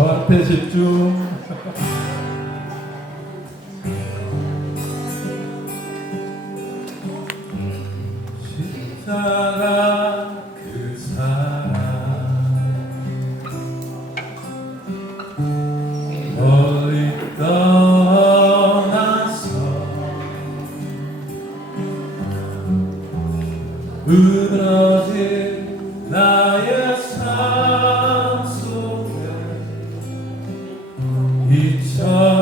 저한테 집중. It's time.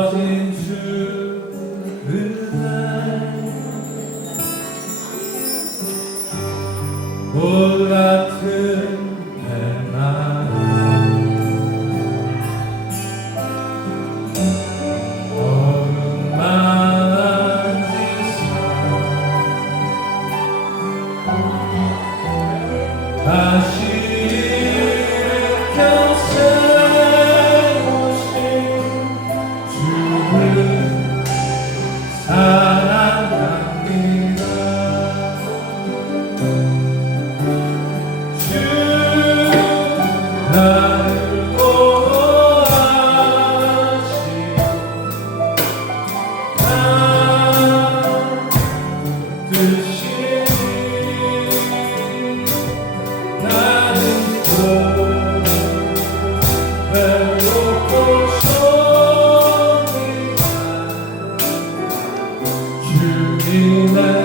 주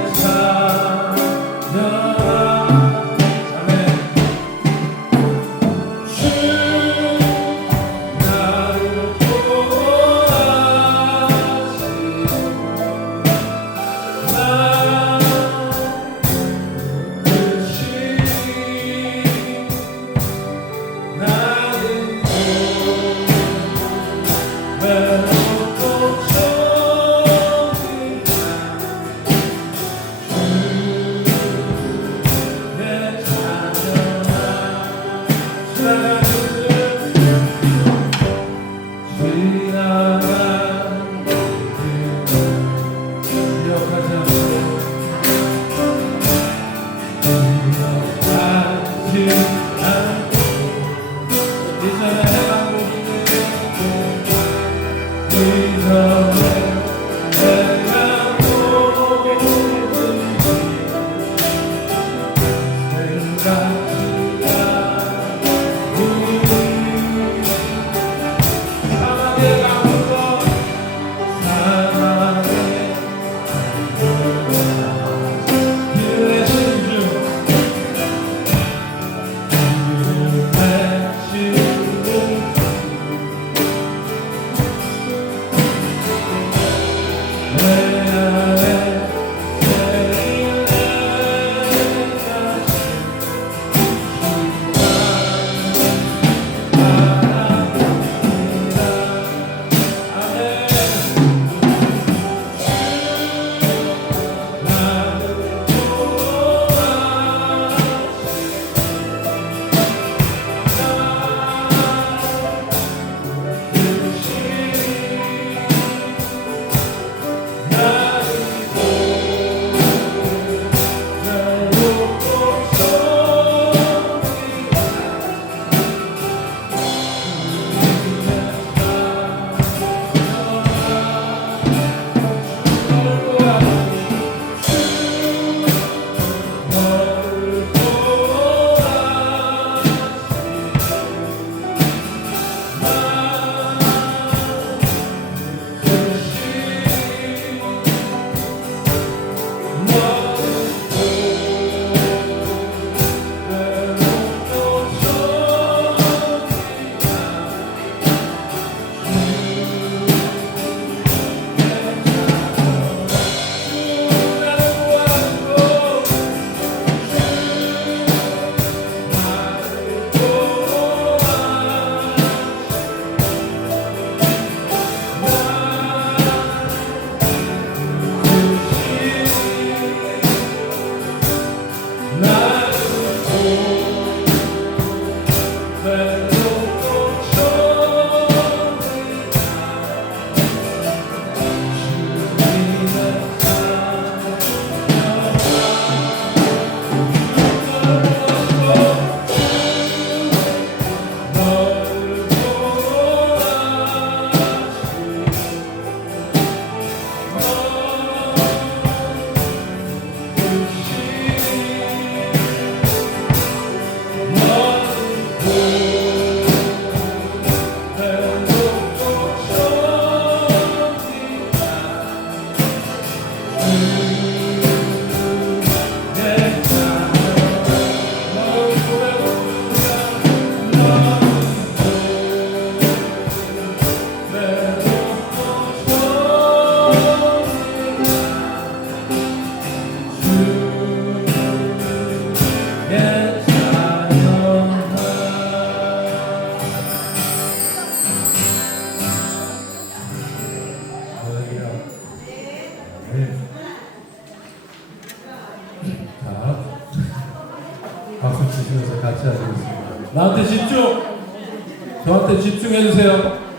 나한테 집중! 저한테 집중해주세요.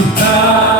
Kita